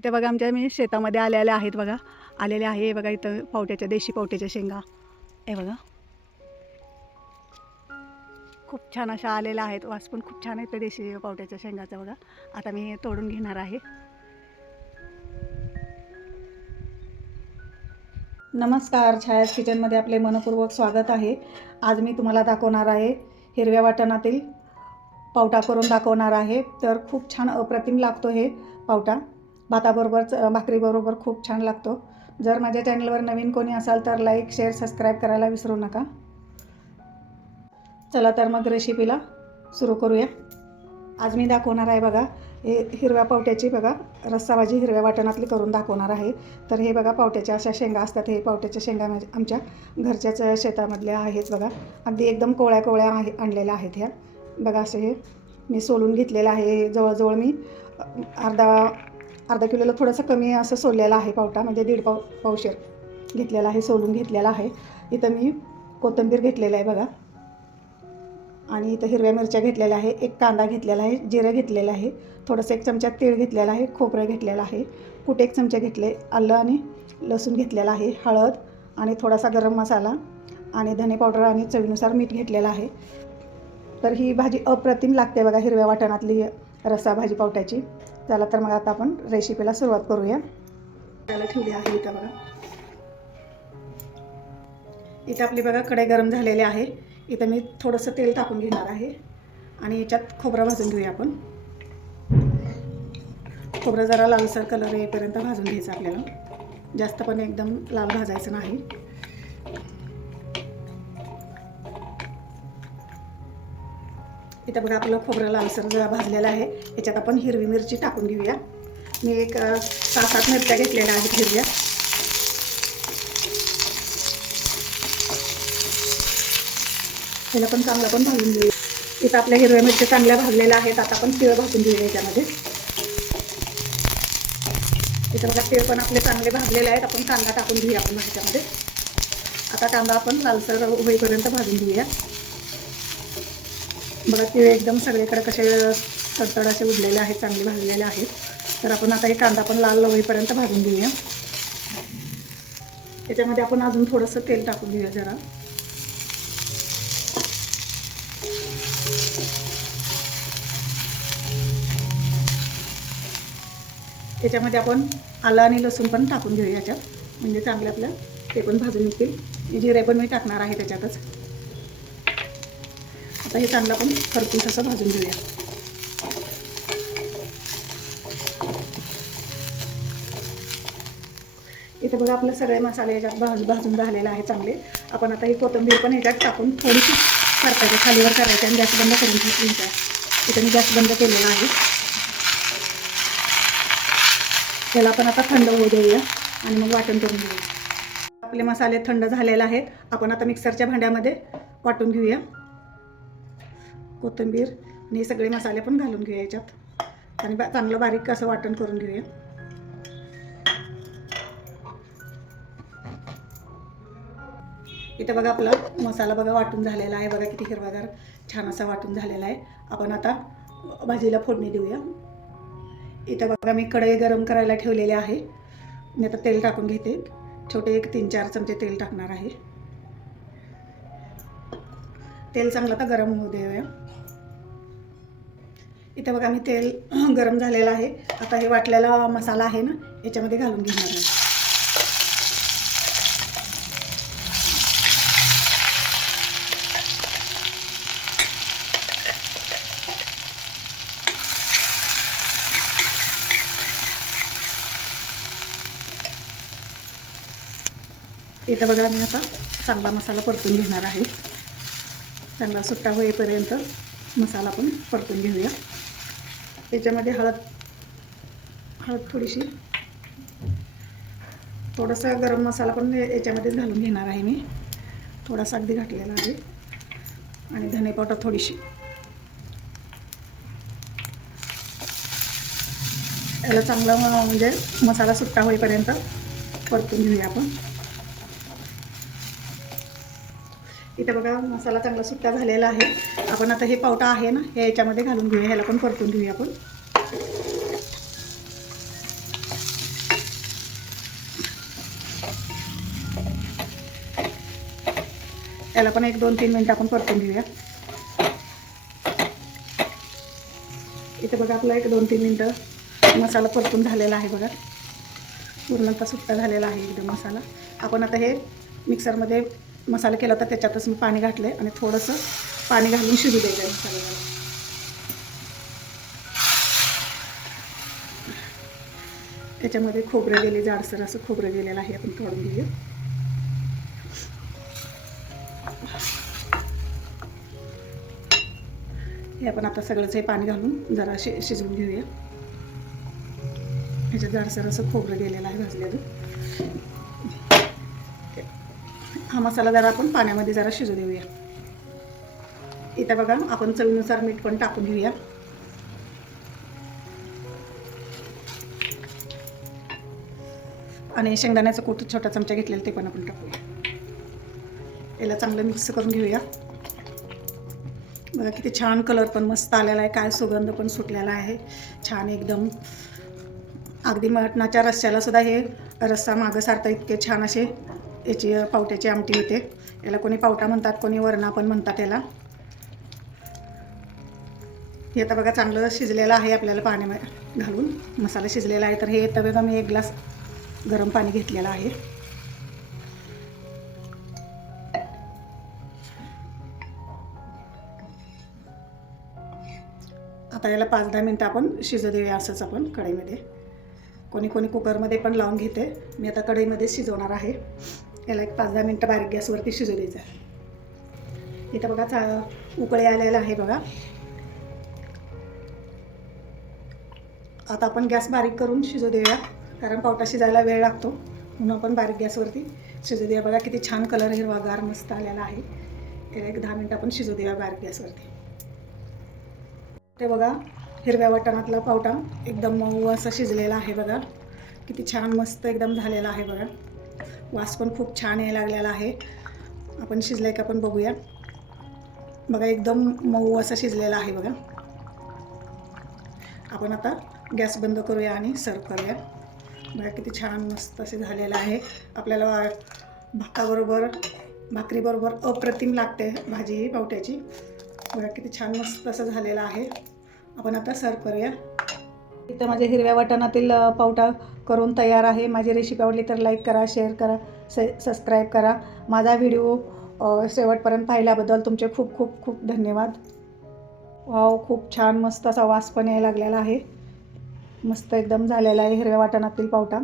इथे बघा आमच्या मी शेतामध्ये आलेल्या आहेत बघा. आलेले आहे बघा इथं पावट्याच्या देशी पावट्याच्या शेंगा हे बघा. खूप छान अशा आलेल्या आहेत. वास पण खूप छान येते देशी पावट्याच्या शेंगाचा बघा. आता मी तोडून घेणार आहे. नमस्कार, छायाज किचनमध्ये आपले मनपूर्वक स्वागत आहे. आज मी तुम्हाला दाखवणार आहे हिरव्या वाटणातील पावटा करून दाखवणार आहे. तर खूप छान अप्रतिम लागतो हे पावटा. भाताबरोबर भाकरीबरोबर खूप छान लागतो. जर माझ्या चॅनलवर नवीन कोणी असाल तर लाईक शेअर सबस्क्राईब करायला विसरू नका. चला तर मग रेसिपीला सुरू करूया. आज मी दाखवणार आहे बघा हे हिरव्या पावट्याची बघा रस्सा भाजी हिरव्या वाटणातली करून दाखवणार आहे. तर हे बघा पावट्याच्या अशा शेंगा असतात. हे पावट्याच्या शेंगा आमच्या घरच्याच शेतामधल्या आहेत बघा. अगदी एकदम कोवळ्या आणलेल्या आहेत ह्या बघा. असे हे मी सोलून घेतलेलं आहे. जवळजवळ मी अर्धा किलोला थोडंसं कमी असं सोललेलं आहे पावटा, म्हणजे दीड पावशेर घेतलेला आहे, सोलून घेतलेला आहे. इथं मी कोथिंबीर घेतलेलं आहे बघा, आणि इथं हिरव्या मिरच्या घेतलेल्या आहे, एक कांदा घेतलेला आहे, जिरं घेतलेलं आहे, थोडंसं 1 चमचा तेल घेतलेलं आहे, खोबरं घेतलेलं आहे, कुठे 1 चमचा घेतले, आलं आणि लसूण घेतलेला आहे, हळद आणि थोडासा गरम मसाला आणि धने पावडर आणि चवीनुसार मीठ घेतलेलं आहे. तर ही भाजी अप्रतिम लागते बघा हिरव्या वाटणातली रस्सा भाजी पावट्याची. चला तर मग आता आपण रेसिपीला सुरुवात करूया. त्याला ठेवली आहे इथं बघा. इथं आपली बघा कढई गरम झालेली आहे. इथं मी थोडंसं तेल टाकून घेणार आहे आणि याच्यात खोबरं भाजून घेऊया आपण. खोबरं जरा लालसर कलर येईपर्यंत भाजून घ्यायचं आपल्याला. जास्त पण एकदम लाल भाजायचं नाही. इथं बघा आपलं खोबरं लालसर जरा भाजलेलं आहे. याच्यात आपण हिरवी मिरची टाकून घेऊया. मी एक 6-7 मिरच्या घेतलेल्या आहेत हिरव्या. त्याला पण चांगला पण भाजून घेऊया. इथं आपल्या हिरव्या मिरच्या चांगल्या भाजलेल्या आहेत. आता आपण तीळ भाजून घेऊया याच्यामध्ये. इथं बघा तीळ पण आपले चांगले भाजलेले आहेत. आपण कांदा टाकून घेऊया आपण ह्याच्यामध्ये. आता कांदा आपण लालसर होईपर्यंत भाजून घेऊया. बघा तीळ एकदम सगळीकडे कसे तडतड असे उडलेले आहेत, चांगले भाजलेले आहेत. तर आपण आता हे कांदा पण लाल होईपर्यंत भाजून घेऊया. त्याच्यामध्ये आपण अजून थोडंसं तेल टाकून घेऊया जरा. त्याच्यामध्ये आपण आलं आणि लसूण पण टाकून घेऊया याच्यात, म्हणजे चांगले आपलं ते पण भाजून येतील. जिरे पण मी टाकणार आहे त्याच्यातच. आता हे चांगलं पण खरपूस असं भाजून घेऊया. इथं बघा आपले सगळे मसाले याच्यात भाजून झालेले आहे चांगले. आपण आता ही कोथिंबीर पण याच्यात टाकून थोडीशी करतायची, खालीवर करायची आणि गॅस बंद करून घ्यायचा. इथं मी गॅस बंद केलेला आहे. त्याला आपण आता थंड होऊ देऊया आणि मग वाटण करून घेऊया. आपले मसाले थंड झालेले आहेत. आपण आता मिक्सरच्या भांड्यामध्ये वाटून घेऊया. कोथिंबीर आणि हे सगळे मसाले पण घालून घेऊया याच्यात आणि चांगलं बारीक असं वाटण करून घेऊया. इथं बघा आपला मसाला बघा वाटून झालेला आहे. बघा किती हिरवागार छान असा वाटून झालेला आहे. आपण आता भाजीला फोडणी देऊया. इथं बघा मी कढई गरम करायला ठेवलेली आहे. मी आता तेल टाकून घेते. छोटे 3-4 चमचे तेल टाकणार आहे. तेल चांगलं आता गरम होऊ देऊया. इथं बघा मी तेल गरम झालेलं आहे. आता हे वाटलेला मसाला आहे ना याच्यामध्ये घालून घेणार आहे. इथं बघा मी आता चांगला मसाला परतून घेणार आहे. चांगला सुट्टा होईपर्यंत मसाला पण परतून घेऊया. त्याच्यामध्ये हळद थोडीशी, थोडासा गरम मसाला पण याच्यामध्ये घालून घेणार आहे मी. थोडासा अगदी घातलेला आहे. आणि धने पावडर थोडीशी. याला चांगला म्हणजे मसाला सुट्टा होईपर्यंत परतून घेऊया आपण. इथे बघा मसाला चांगला सुट्टा झालेला आहे. आपण आता हे पावटा आहे ना हे याच्यामध्ये घालून घेऊया. ह्याला पण परतून घेऊया आपण. याला पण 1-2-3 मिनटं आपण परतून घेऊया. इथे बघा आपला 1-2-3 मिनटं मसाला परतून झालेला आहे बघा. पूर्णतः सुट्टा झालेला आहे एकदम मसाला. आपण आता हे मिक्सरमध्ये मसाला केला होता त्याच्यातच मी पाणी घातलं आहे आणि थोडंसं पाणी घालून शिजू द्यायचं आहे मसाल्याला. त्याच्यामध्ये खोबरं गेले, जाडसर असं खोबरं गेलेलं आहे, आपण तोडून घेऊया. हे आपण आता सगळंच हे पाणी घालून जरा शिजवून घेऊया. ह्याच्यात जाडसर असं खोबरं गेलेलं आहे भाजलेलं. हा मसाला जरा आपण पाण्यामध्ये जरा शिजू देऊया. इथं बघा आपण चवीनुसार मीठ पण टाकून घेऊया. आणि शेंगदाण्याचं कूट छोटा चमचा घेतलेलं ते पण आपण टाकूया. याला चांगलं मिक्स करून घेऊया. बघा किती छान कलर पण मस्त आलेला आहे, काय सुगंध पण सुटलेला आहे छान एकदम. अगदी मटणाच्या रस्स्याला सुद्धा हे रस्सा मागं सारता इतके छान असे याची पावट्याची आमटी होते. याला कोणी पावटा म्हणतात, कोणी वरणा पण म्हणतात याला. हे आता बघा चांगलं शिजलेलं आहे, आपल्याला पाण्यामध्ये घालून मसाला शिजलेला आहे. तर हे येतं बघा मी 1 ग्लास गरम पाणी घेतलेलं आहे. आता याला 5-10 मिनटं आपण शिजू देऊया असंच आपण कढईमध्ये. कोणी कोणी कुकरमध्ये पण लावून घेते, मी आता कढईमध्ये शिजवणार आहे. याला एक 5-10 मिनटं बारीक गॅसवरती शिजू द्यायचं आहे. इथं बघा उकळी आलेला आहे बघा. आता आपण गॅस बारीक करून शिजू देऊया, कारण पावटा शिजायला वेळ लागतो, म्हणून आपण बारीक गॅसवरती शिजू देऊया. बघा किती छान कलर हिरवागार मस्त आलेला आहे. याला एक 10 मिनटं आपण शिजू देऊया बारीक गॅसवरती. ते बघा हिरव्या वाटणातला पावटा एकदम मऊ असा शिजलेला आहे बघा. किती छान मस्त एकदम झालेला आहे बघा. वास पण खूप छान यायला लागलेला आहे. आपण शिजलाय का आपण बघूया. बघा एकदम मऊ असा शिजलेला आहे बघा. आपण आता गॅस बंद करूया आणि सर्व करूया. बघा किती छान मस्त असे झालेलं आहे. आपल्याला भाताबरोबर भाकरीबरोबर अप्रतिम लागते भाजी ही पावट्याची. बघा किती छान मस्त असं झालेलं आहे. आपण आता सर्व करूया. इथं माझ्या हिरव्या वाटणातील पावटा करून तयार आहे. माझी रेसिपी आवडली तर लाईक करा, शेअर करा, सबस्क्राईब करा. माझा व्हिडिओ शेवटपर्यंत पाहिल्याबद्दल तुमचे खूप खूप खूप धन्यवाद. वाव, खूप छान मस्त असा वास पण यायला लागलेला आहे. मस्त एकदम झालेला आहे हिरव्या वाटणातील पावटा.